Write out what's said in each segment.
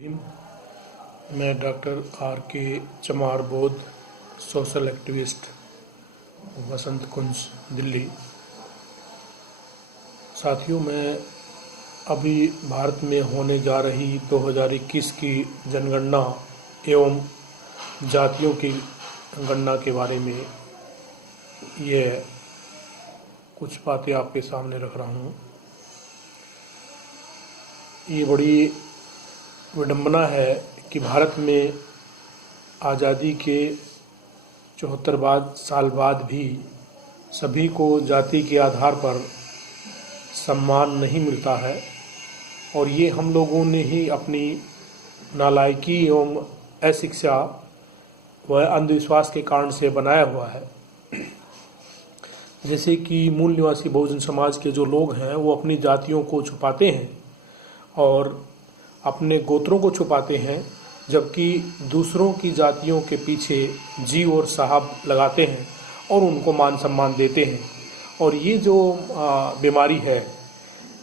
मैं doctor R के चमार बोध, सोशल एक्टिविस्ट, वसंत कुंज, दिल्ली। साथियों, मैं अभी भारत में होने जा रही 2021 की जनगणना एवं जातियों की गणना के बारे में ये कुछ बातें आपके सामने रख रहा हूँ। ये बड़ी विडंबना है कि भारत में आज़ादी के 74 साल बाद भी सभी को जाति के आधार पर सम्मान नहीं मिलता है, और ये हम लोगों ने ही अपनी नालायकी एवं अशिक्षा व अंधविश्वास के कारण से बनाया हुआ है। जैसे कि मूल निवासी बहुजन समाज के जो लोग हैं वो अपनी जातियों को छुपाते हैं और अपने गोत्रों को छुपाते हैं, जबकि दूसरों की जातियों के पीछे जी और साहब लगाते हैं और उनको मान सम्मान देते हैं। और ये जो बीमारी है,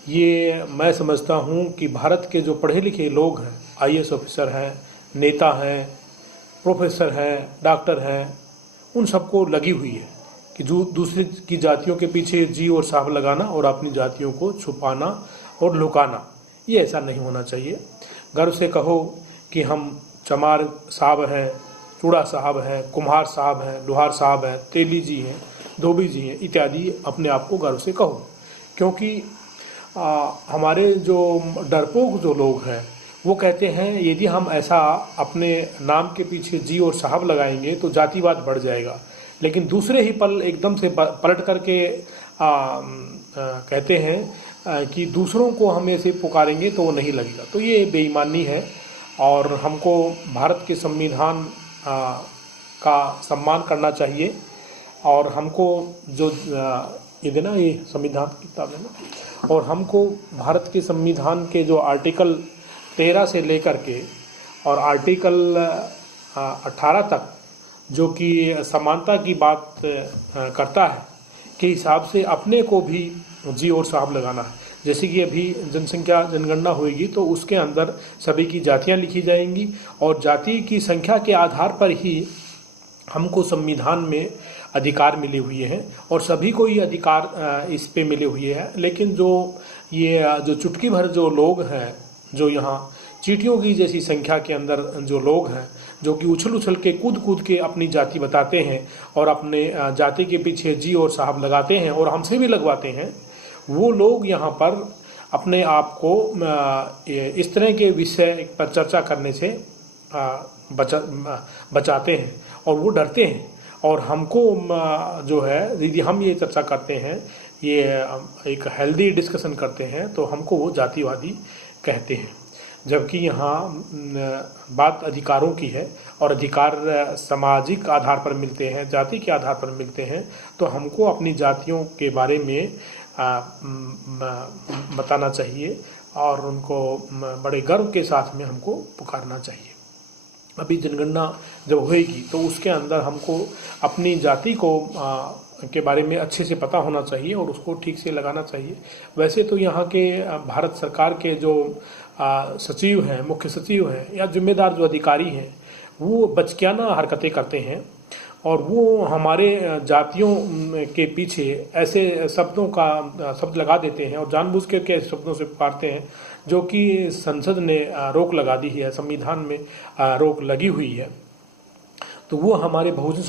ये मैं समझता हूँ कि भारत के जो पढ़े लिखे लोग हैं, आईएएस ऑफिसर हैं, नेता हैं, प्रोफेसर हैं, डॉक्टर हैं, उन सबको लगी हुई है कि जो दूसरी की जातियों के पीछे जी और साहब लगाना और अपनी जातियों को छुपाना और लुकाना, ये ऐसा नहीं होना चाहिए। गर्व से कहो कि हम चमार साहब हैं, चूड़ा साहब हैं, कुम्हार साहब हैं, लोहार साहब हैं, तेली जी हैं, धोबी जी हैं इत्यादि, अपने आप को गर्व से कहो। क्योंकि हमारे जो डरपोक जो लोग हैं वो कहते हैं यदि हम ऐसा अपने नाम के पीछे जी और साहब लगाएंगे तो जातिवाद बढ़ जाएगा, लेकिन दूसरे ही पल एकदम से पलट करके कहते हैं कि दूसरों को हम ऐसे पुकारेंगे तो वो नहीं लगेगा। तो ये बेईमानी है, और हमको भारत के संविधान का सम्मान करना चाहिए। और हमको जो ये देना, ये संविधान की किताब है ना, और हमको भारत के संविधान के जो आर्टिकल 13 से लेकर के और आर्टिकल 18 तक, जो कि समानता की बात करता है, के हिसाब से अपने को भी जी और साहब लगाना है। जैसे कि अभी जनगणना होगी तो उसके अंदर सभी की जातियां लिखी जाएंगी, और जाति की संख्या के आधार पर ही हमको संविधान में अधिकार मिले हुए हैं, और सभी को ये अधिकार इस पे मिले हुए हैं। लेकिन जो चुटकी भर जो लोग हैं, जो यहाँ चींटियों की जैसी संख्या के अंदर जो लोग हैं, जो कि उछल के कूद के अपनी जाति बताते हैं और अपने जाति के पीछे जी और साहब लगाते हैं और हमसे भी लगवाते हैं, वो लोग यहाँ पर अपने आप को इस तरह के विषय पर चर्चा करने से बचाते हैं, और वो डरते हैं। और हमको जो है, यदि हम ये चर्चा करते हैं, ये एक हेल्दी डिस्कशन करते हैं, तो हमको वो जातिवादी कहते हैं। जबकि यहाँ बात अधिकारों की है, और अधिकार सामाजिक आधार पर मिलते हैं, जाति के आधार पर मिलते हैं। तो हमको अपनी जातियों के बारे में बताना चाहिए, और उनको बड़े गर्व के साथ में हमको पुकारना चाहिए। अभी जनगणना जब होएगी तो उसके अंदर हमको अपनी जाति को के बारे में अच्छे से पता होना चाहिए और उसको ठीक से लगाना चाहिए। वैसे तो यहाँ के भारत सरकार के जो सचिव हैं, मुख्य सचिव हैं, या जिम्मेदार जो अधिकारी हैं, वो बचकियाना हरकतें करते हैं, और वो हमारे जातियों के पीछे ऐसे शब्द लगा देते हैं और जानबूझ के शब्दों से पुकारते हैं, जो कि संसद ने रोक लगा दी है, संविधान में रोक लगी हुई है। तो वो हमारे बहुजन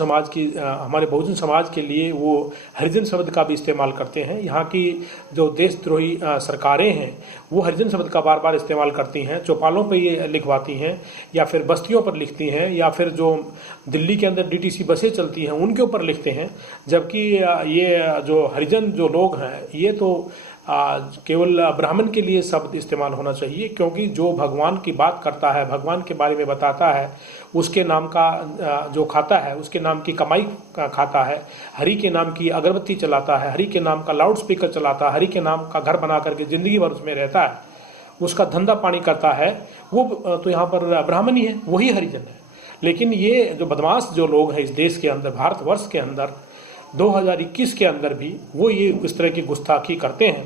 समाज के लिए वो हरिजन शब्द का भी इस्तेमाल करते हैं। यहाँ की जो देशद्रोही सरकारें हैं वो हरिजन शब्द का बार बार इस्तेमाल करती हैं, चौपालों पे ये लिखवाती हैं, या फिर बस्तियों पर लिखती हैं, या फिर जो दिल्ली के अंदर डीटीसी बसें चलती हैं उनके ऊपर लिखते हैं। जबकि ये जो हरिजन जो लोग हैं, ये तो केवल ब्राह्मण के लिए शब्द इस्तेमाल होना चाहिए, क्योंकि जो भगवान की बात करता है, भगवान के बारे में बताता है, उसके नाम का जो खाता है, उसके नाम की कमाई खाता है, हरि के नाम की अगरबत्ती चलाता है, हरि के नाम का लाउड स्पीकर चलाता है, हरि के नाम का घर बना करके ज़िंदगी भर उसमें रहता है, उसका धंधा पानी करता है, वो तो यहाँ पर ब्राह्मण ही है, वही हरिजन है। लेकिन ये जो बदमाश जो लोग हैं इस देश के अंदर, भारतवर्ष के अंदर 2021 के अंदर भी वो ये इस तरह की गुस्ताखी करते हैं।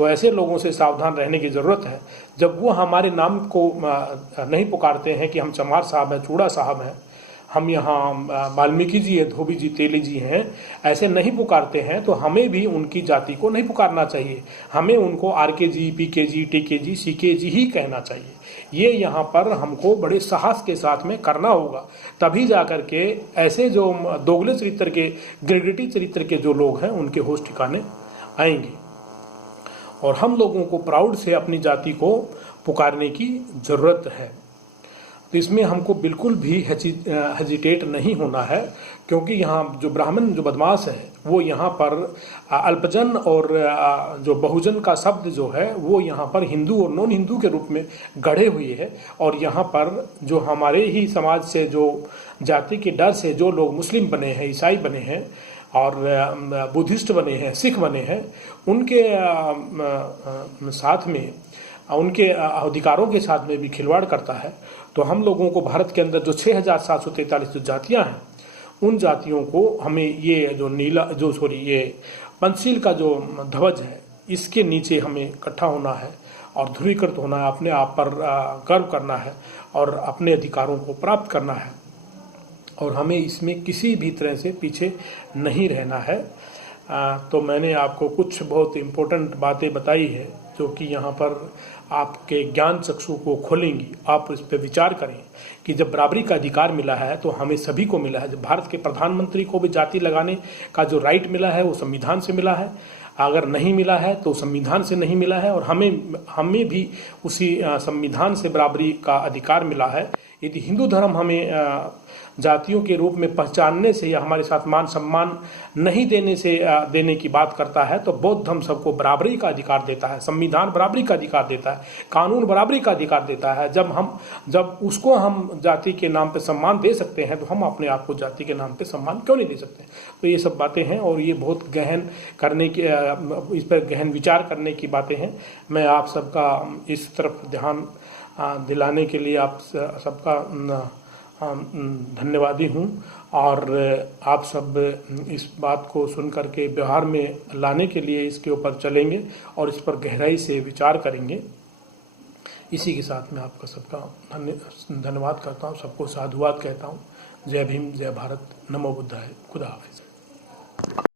तो ऐसे लोगों से सावधान रहने की ज़रूरत है। जब वो हमारे नाम को नहीं पुकारते हैं कि हम चमार साहब हैं, चूड़ा साहब हैं, हम यहाँ वाल्मीकि जी हैं, धोबी जी, तेली जी हैं, ऐसे नहीं पुकारते हैं, तो हमें भी उनकी जाति को नहीं पुकारना चाहिए। हमें उनको RK जी, PK जी, TK जी, CK जी ही कहना चाहिए। ये यहाँ पर हमको बड़े साहस के साथ में करना होगा, तभी जा कर के ऐसे जो दोगले चरित्र के, गिरगिटी चरित्र के जो लोग हैं उनके होश ठिकाने आएंगे। और हम लोगों को प्राउड से अपनी जाति को पुकारने की ज़रूरत है। तो इसमें हमको बिल्कुल भी हेजिटेट नहीं होना है, क्योंकि यहाँ जो ब्राह्मण जो बदमाश है वो यहाँ पर अल्पजन और जो बहुजन का शब्द जो है वो यहाँ पर हिंदू और नॉन हिंदू के रूप में गढ़े हुए है। और यहाँ पर जो हमारे ही समाज से जो जाति के डर से जो लोग मुस्लिम बने हैं, ईसाई बने हैं और बुद्धिस्ट बने हैं, सिख बने हैं, उनके साथ में, उनके अधिकारों के साथ में भी खिलवाड़ करता है। तो हम लोगों को भारत के अंदर जो 6743 जो जातियाँ हैं, उन जातियों को हमें ये जो ये पंचशील का जो ध्वज है, इसके नीचे हमें इकट्ठा होना है और ध्रुवीकृत होना है, अपने आप पर गर्व करना है और अपने अधिकारों को प्राप्त करना है। और हमें इसमें किसी भी तरह से पीछे नहीं रहना है। तो मैंने आपको कुछ बहुत इम्पोर्टेंट बातें बताई है जो कि यहाँ पर आपके ज्ञान चक्षु को खोलेंगी। आप इस पर विचार करें कि जब बराबरी का अधिकार मिला है तो हमें सभी को मिला है। जब भारत के प्रधानमंत्री को भी जाति लगाने का जो राइट मिला है वो संविधान से मिला है, अगर नहीं मिला है तो संविधान से नहीं मिला है। और हमें भी उसी संविधान से बराबरी का अधिकार मिला है। यदि हिंदू धर्म हमें जातियों के रूप में पहचानने से या हमारे साथ मान सम्मान नहीं देने की बात करता है, तो बौद्ध धर्म सबको बराबरी का अधिकार देता है, संविधान बराबरी का अधिकार देता है, कानून बराबरी का अधिकार देता है। जब उसको हम जाति के नाम पे सम्मान दे सकते हैं, तो हम अपने आप को जाति के नाम पे सम्मान क्यों नहीं दे सकते। तो ये सब बातें हैं और ये बहुत गहन इस पर गहन विचार करने की बातें हैं। मैं आप सबका इस तरफ ध्यान दिलाने के लिए आप सबका धन्यवादी हूँ। और आप सब इस बात को सुन करके व्यवहार में लाने के लिए इसके ऊपर चलेंगे और इस पर गहराई से विचार करेंगे। इसी के साथ मैं आपका सबका धन्यवाद करता हूँ, सबको साधुवाद कहता हूँ। जय भीम, जय भारत, नमो बुद्धाय, खुदा हाफिज़।